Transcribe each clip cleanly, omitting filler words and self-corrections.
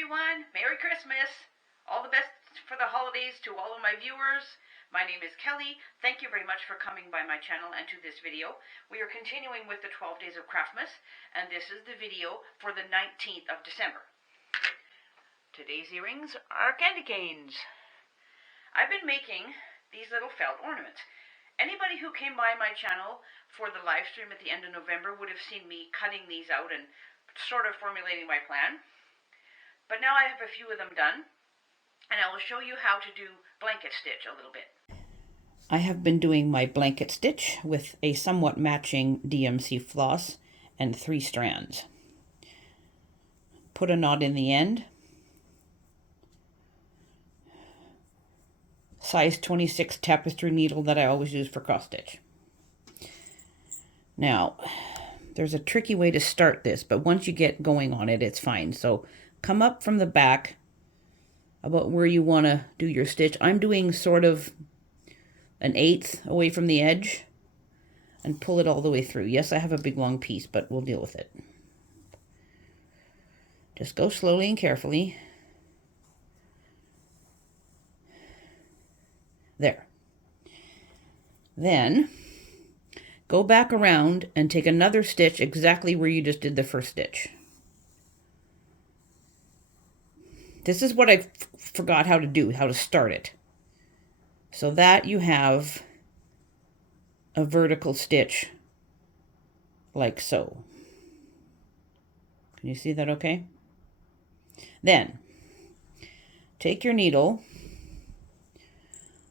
everyone. Merry Christmas. All the best for the holidays to all of my viewers. My name is Kelly. Thank you very much for coming by my channel and to this video. We are continuing with the 12 days of Craftmas, and this is the video for the 19th of December. Today's earrings are candy canes. I've been making these little felt ornaments. Anybody who came by my channel for the live stream at the end of November would have seen me cutting these out and sort of formulating my plan. But now I have a few of them done, and I will show you how to do blanket stitch a little bit. I have been doing my blanket stitch with a somewhat matching DMC floss and 3 strands. Put a knot in the end. Size 26 tapestry needle that I always use for cross stitch. Now, there's a tricky way to start this, but once you get going on it, it's fine. So come up from the back about where you want to do your stitch. I'm doing sort of an 1/8 away from the edge and pull it all the way through. Yes, I have a big long piece, but we'll deal with it. Just go slowly and carefully. There. Then go back around and take another stitch exactly where you just did the first stitch. This is what I forgot how to do, how to start it. So that you have a vertical stitch like so. Can you see that okay? Then take your needle,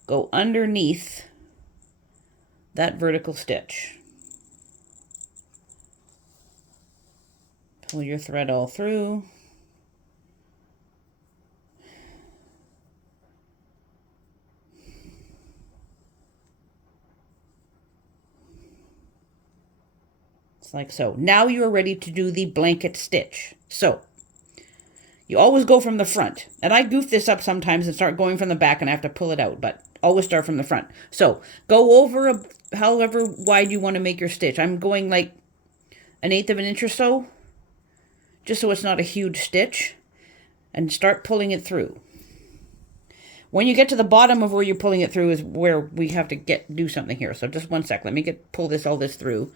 go underneath that vertical stitch. Pull your thread all through. Like so. Now you are ready to do the blanket stitch. So you always go from the front, and I goof this up sometimes and start going from the back and I have to pull it out, but always start from the front. So go over however wide you want to make your stitch. I'm going like 1/8 of an inch or so, just so it's not a huge stitch, and start pulling it through. When you get to the bottom of where you're pulling it through is where we have to do something here. So just one sec, let me pull all this through.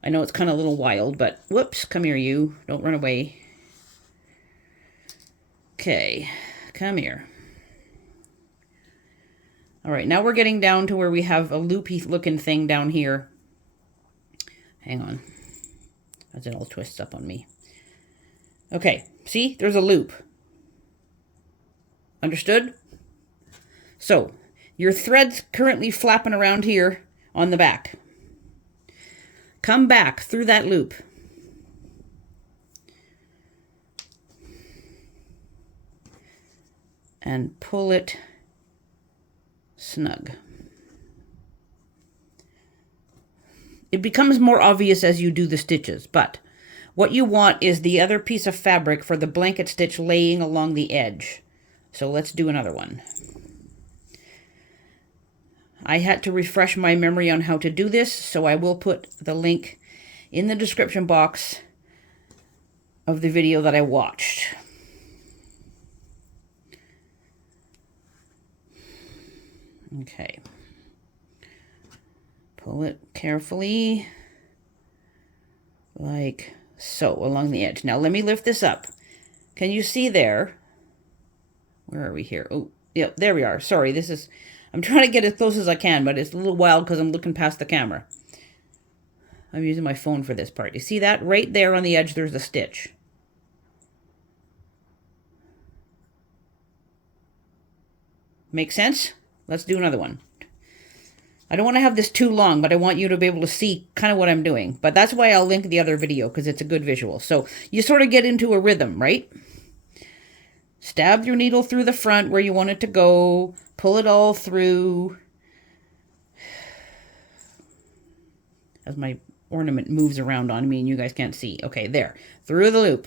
I know it's kind of a little wild, but whoops, come here you. Don't run away. Okay, come here. All right, now we're getting down to where we have a loopy looking thing down here. Hang on. As it all twists up on me. Okay, see, there's a loop. Understood? So, your thread's currently flapping around here on the back. Come back through that loop. And pull it snug. It becomes more obvious as you do the stitches, but what you want is the other piece of fabric for the blanket stitch laying along the edge. So let's do another one. I had to refresh my memory on how to do this, so I will put the link in the description box of the video that I watched. Okay. Pull it carefully, like so, along the edge. Now let me lift this up. Can you see there? Where are we here? Oh, yeah, there we are. Sorry, I'm trying to get as close as I can, but it's a little wild because I'm looking past the camera. I'm using my phone for this part. You see that? Right there on the edge, there's a stitch. Make sense? Let's do another one. I don't want to have this too long, but I want you to be able to see kind of what I'm doing. But that's why I'll link the other video, because it's a good visual. So you sort of get into a rhythm, right? Stab your needle through the front where you want it to go. Pull it all through. As my ornament moves around on me and you guys can't see. Okay, there. Through the loop.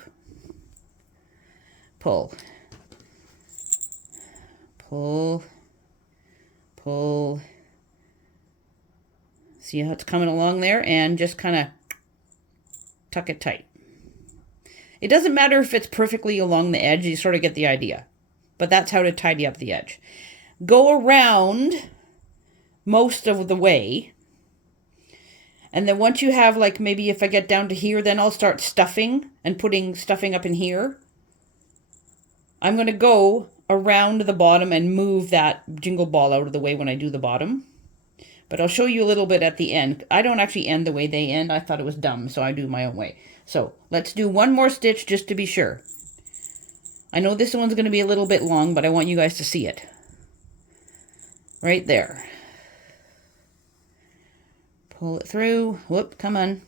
Pull. Pull. Pull. See how it's coming along there? And just kind of tuck it tight. It doesn't matter if it's perfectly along the edge, you sort of get the idea. But that's how to tidy up the edge. Go around most of the way. And then once you have, like, maybe if I get down to here, then I'll start stuffing and putting stuffing up in here. I'm going to go around the bottom and move that jingle ball out of the way when I do the bottom. But I'll show you a little bit at the end. I don't actually end the way they end. I thought it was dumb, so I do my own way. So let's do one more stitch just to be sure. I know this one's going to be a little bit long, but I want you guys to see it. Right there. Pull it through. Whoop, come on.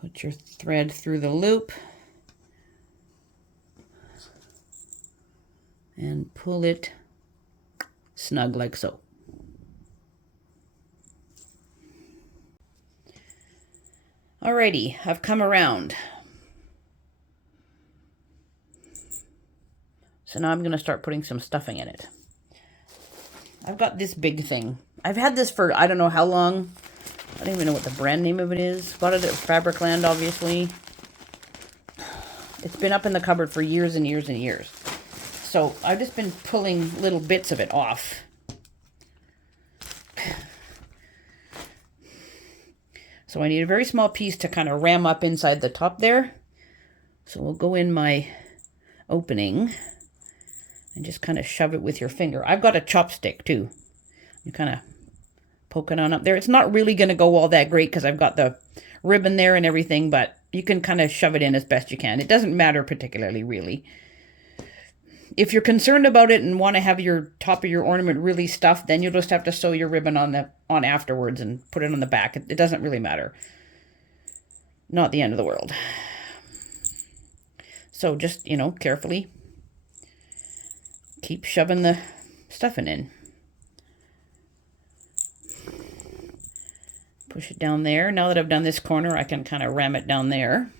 Put your thread through the loop. And pull it snug like so. Alrighty, I've come around. So now I'm going to start putting some stuffing in it. I've got this big thing. I've had this for I don't know how long. I don't even know what the brand name of it is. Bought it at Fabricland, obviously. It's been up in the cupboard for years and years and years. So I've just been pulling little bits of it off. So I need a very small piece to kind of ram up inside the top there. So we'll go in my opening and just kind of shove it with your finger. I've got a chopstick too. You kind of poke it on up there. It's not really going to go all that great because I've got the ribbon there and everything, but you can kind of shove it in as best you can. It doesn't matter particularly, really. If you're concerned about it and want to have your top of your ornament really stuffed, then you'll just have to sew your ribbon on afterwards and put it on the back. It doesn't really matter. Not the end of the world. So just, carefully keep shoving the stuffing in. Push it down there. Now that I've done this corner, I can kind of ram it down there.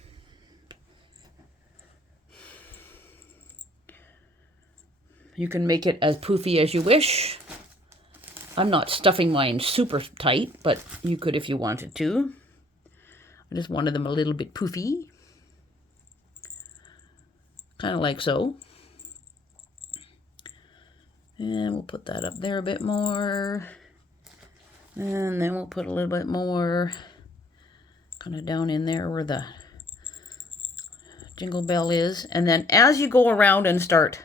You can make it as poofy as you wish. I'm not stuffing mine super tight, but you could if you wanted to. I just wanted them a little bit poofy. Kind of like so. And we'll put that up there a bit more. And then we'll put a little bit more kind of down in there where the jingle bell is. And then as you go around and start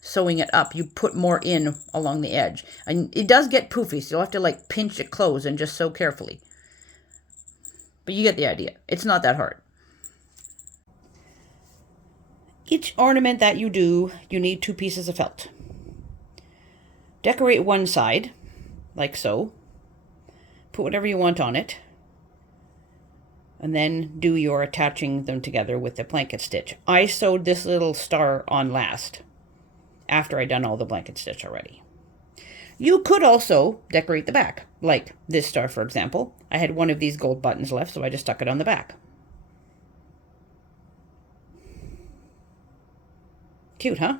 sewing it up, you put more in along the edge. And it does get poofy, so you'll have to like pinch it close and just sew carefully. But you get the idea. It's not that hard. Each ornament that you do, you need 2 pieces of felt. Decorate one side, like so. Put whatever you want on it. And then do your attaching them together with the blanket stitch. I sewed this little star on last, after I'd done all the blanket stitch already. You could also decorate the back, like this star, for example. I had one of these gold buttons left, so I just stuck it on the back. Cute, huh?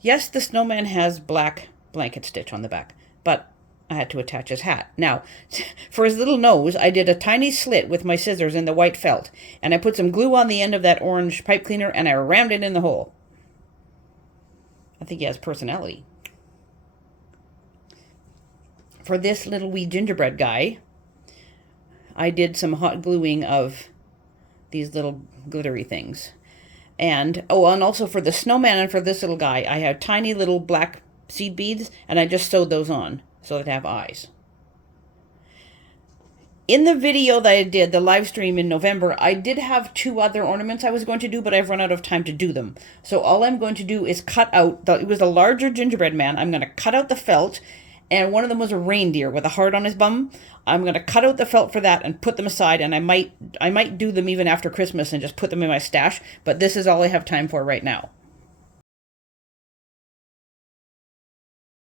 Yes, the snowman has black blanket stitch on the back, but I had to attach his hat. Now, for his little nose, I did a tiny slit with my scissors in the white felt, and I put some glue on the end of that orange pipe cleaner, and I rammed it in the hole. I think he has personality. For this little wee gingerbread guy, I did some hot gluing of these little glittery things. And also for the snowman and for this little guy, I have tiny little black seed beads, and I just sewed those on so they have eyes. In the video that I did, the live stream in November, I did have 2 other ornaments I was going to do, but I've run out of time to do them. So all I'm going to do is cut out, it was a larger gingerbread man. I'm going to cut out the felt, and one of them was a reindeer with a heart on his bum. I'm going to cut out the felt for that and put them aside, and I might do them even after Christmas and just put them in my stash, but this is all I have time for right now.